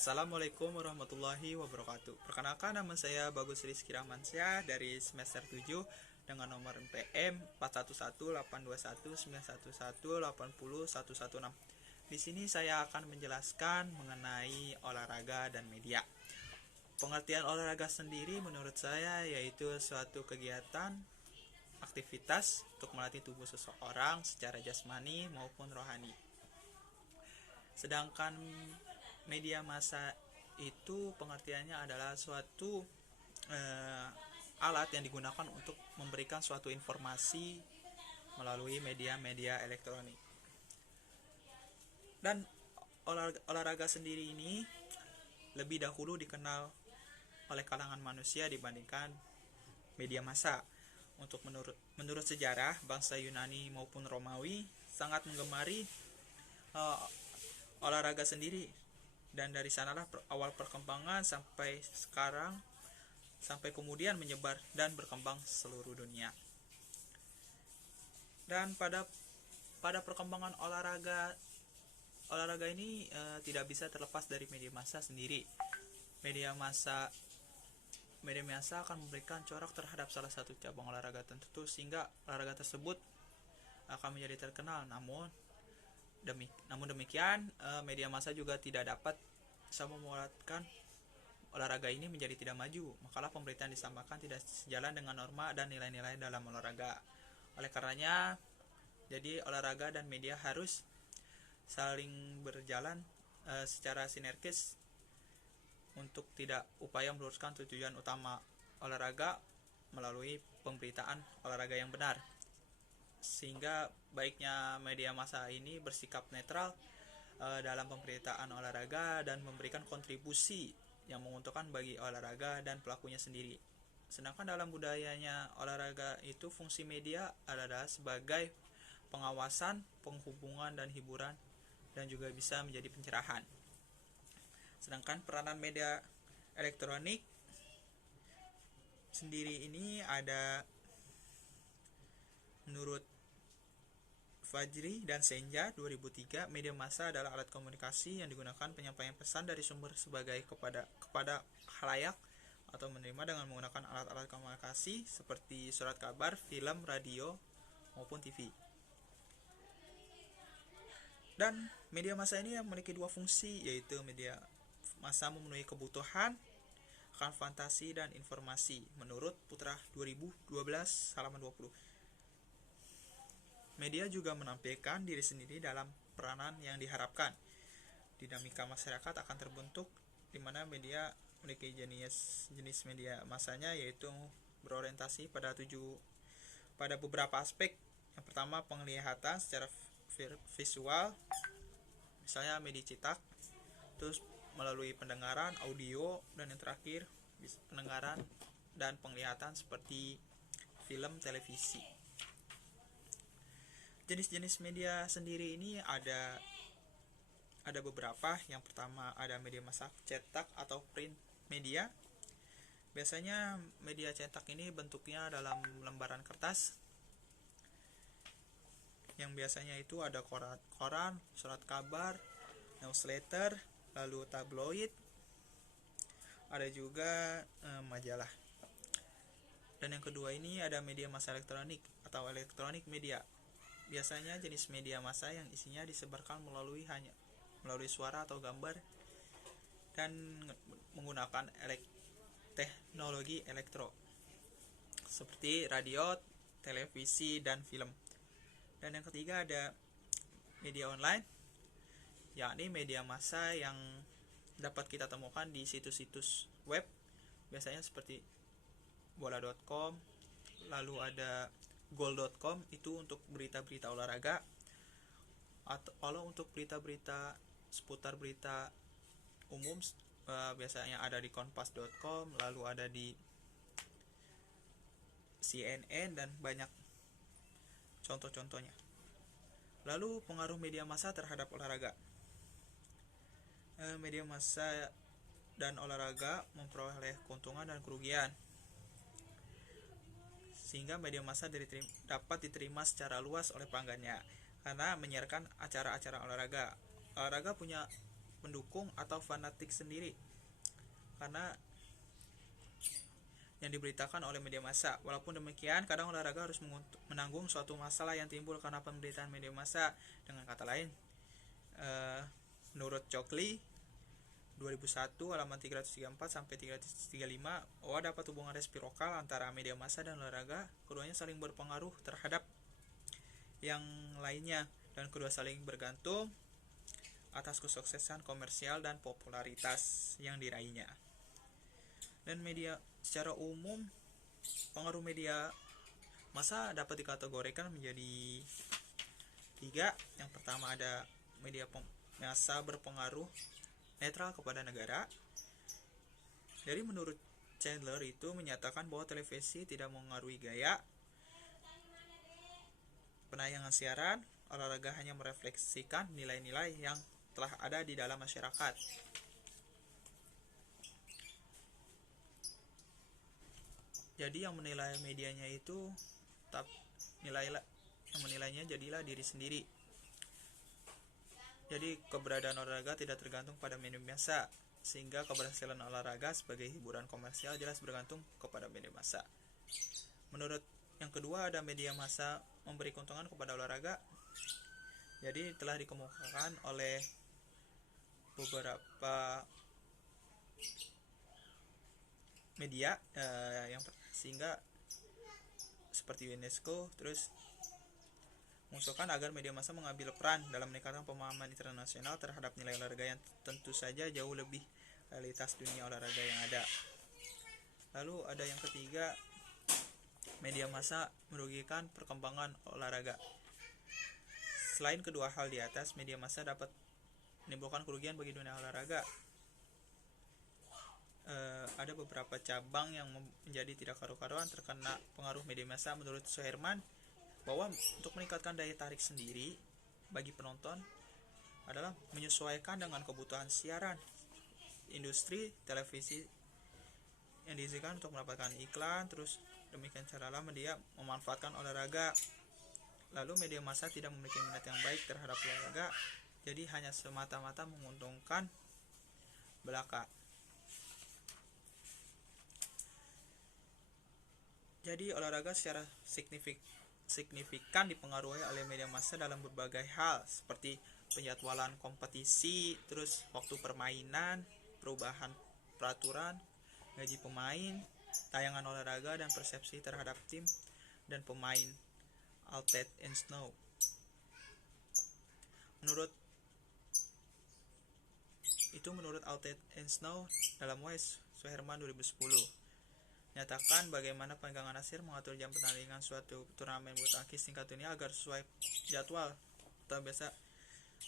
Assalamualaikum warahmatullahi wabarakatuh. Perkenalkan, nama saya Bagus Rizky Rahmansyah dari semester 7 dengan nomor NPM 41182191180116. Di sini saya akan menjelaskan mengenai olahraga dan media. Pengertian olahraga sendiri menurut saya yaitu suatu kegiatan aktivitas untuk melatih tubuh seseorang secara jasmani maupun rohani. Sedangkan media massa itu pengertiannya adalah suatu alat yang digunakan untuk memberikan suatu informasi melalui media-media elektronik. Dan olahraga sendiri ini lebih dahulu dikenal oleh kalangan manusia dibandingkan media massa. Untuk menurut sejarah, bangsa Yunani maupun Romawi sangat menggemari olahraga sendiri, dan dari sanalah awal perkembangan sampai sekarang, sampai kemudian menyebar dan berkembang seluruh dunia. Dan pada perkembangan olahraga ini tidak bisa terlepas dari media massa sendiri. Media massa akan memberikan corak terhadap salah satu cabang olahraga tertentu sehingga olahraga tersebut akan menjadi terkenal. Namun demikian, media massa juga tidak dapat membuatkan olahraga ini menjadi tidak maju. Makalah pemberitaan disampaikan tidak sejalan dengan norma dan nilai-nilai dalam olahraga. Oleh karenanya, jadi olahraga dan media harus saling berjalan secara sinergis untuk tidak upaya meluruskan tujuan utama olahraga melalui pemberitaan olahraga yang benar. Sehingga baiknya media massa ini bersikap netral dalam pemberitaan olahraga dan memberikan kontribusi yang menguntungkan bagi olahraga dan pelakunya sendiri. Sedangkan dalam budayanya olahraga itu, fungsi media adalah sebagai pengawasan, penghubungan, dan hiburan, dan juga bisa menjadi pencerahan. Sedangkan peranan media elektronik sendiri ini ada, menurut Fajri dan Senja 2003, media massa adalah alat komunikasi yang digunakan penyampaian pesan dari sumber sebagai kepada khalayak atau menerima dengan menggunakan alat-alat komunikasi seperti surat kabar, film, radio, maupun TV. Dan media massa ini memiliki dua fungsi, yaitu media massa memenuhi kebutuhan akan fantasi dan informasi menurut Putra 2012 halaman 20. Media juga menampilkan diri sendiri dalam peranan yang diharapkan. Dinamika masyarakat akan terbentuk di mana media memiliki jenis media massanya, yaitu berorientasi pada beberapa aspek. Yang pertama, penglihatan secara visual, misalnya media cetak, terus melalui pendengaran audio, dan yang terakhir pendengaran dan penglihatan seperti film, televisi. Jenis-jenis media sendiri ini ada beberapa. Yang pertama ada media massa cetak atau print media. Biasanya media cetak ini bentuknya dalam lembaran kertas, yang biasanya itu ada koran, surat kabar, newsletter, lalu tabloid, ada juga majalah. Dan yang kedua ini ada media massa elektronik atau electronic media. Biasanya jenis media massa yang isinya disebarkan melalui suara atau gambar dan menggunakan teknologi elektro seperti radio, televisi, dan film. Dan yang ketiga ada media online, yakni media massa yang dapat kita temukan di situs-situs web, biasanya seperti bola.com, lalu ada goal.com, itu untuk berita-berita olahraga. Atau kalau untuk berita-berita seputar berita umum, biasanya ada di kompas.com, lalu ada di CNN, dan banyak contoh-contohnya. Lalu pengaruh media massa terhadap olahraga. Media massa dan olahraga memperoleh keuntungan dan kerugian, sehingga media massa dapat diterima secara luas oleh pelanggannya karena menyiarkan acara-acara olahraga. Olahraga punya pendukung atau fanatik sendiri karena yang diberitakan oleh media massa. Walaupun demikian, kadang olahraga harus menanggung suatu masalah yang timbul karena pemberitaan media massa. Dengan kata lain, menurut Chokli 2001 halaman 334 sampai 335, bahwa dapat hubungan resiprokal antara media massa dan olahraga. Keduanya saling berpengaruh terhadap yang lainnya dan kedua saling bergantung atas kesuksesan komersial dan popularitas yang diraihnya. Dan media secara umum, pengaruh media massa dapat dikategorikan menjadi 3. Yang pertama ada media massa berpengaruh netral kepada negara. Jadi menurut Chandler itu menyatakan bahwa televisi tidak mengaruhi gaya penayangan siaran, olahraga hanya merefleksikan nilai-nilai yang telah ada di dalam masyarakat. Jadi yang menilai medianya itu yang menilainya jadilah diri sendiri. Jadi keberadaan olahraga tidak tergantung pada media massa, sehingga keberhasilan olahraga sebagai hiburan komersial jelas bergantung kepada media massa. Menurut yang kedua ada media massa memberi keuntungan kepada olahraga. Jadi telah dikemukakan oleh beberapa media yang sehingga seperti UNESCO terus mengusulkan agar media massa mengambil peran dalam meningkatkan pemahaman internasional terhadap nilai olahraga yang tentu saja jauh lebih realitas dunia olahraga yang ada. Lalu ada yang ketiga, media massa merugikan perkembangan olahraga. Selain kedua hal di atas, media massa dapat menimbulkan kerugian bagi dunia olahraga. Ada beberapa cabang yang menjadi tidak karu-karuan terkena pengaruh media massa. Menurut Suherman, bahwa untuk meningkatkan daya tarik sendiri bagi penonton adalah menyesuaikan dengan kebutuhan siaran. Industri televisi yang diizinkan untuk mendapatkan iklan, terus demikian caralah media memanfaatkan olahraga. Lalu media massa tidak memiliki minat yang baik terhadap olahraga, jadi hanya semata-mata menguntungkan belaka. Jadi olahraga secara signifikan dipengaruhi oleh media massa dalam berbagai hal, seperti penjadwalan kompetisi, terus waktu permainan, perubahan peraturan, gaji pemain, tayangan olahraga, dan persepsi terhadap tim dan pemain. Alted and Snow. Menurut Alted and Snow dalam West Suherman 2010, nyatakan bagaimana pegangan Nasir mengatur jam pertandingan suatu turnamen bulu tangkis tingkat dunia agar sesuai jadwal atau biasa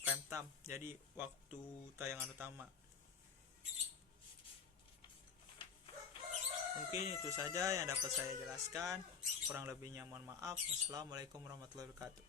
prime time, jadi waktu tayangan utama. Mungkin itu saja yang dapat saya jelaskan, kurang lebihnya mohon maaf. Wassalamualaikum warahmatullahi wabarakatuh.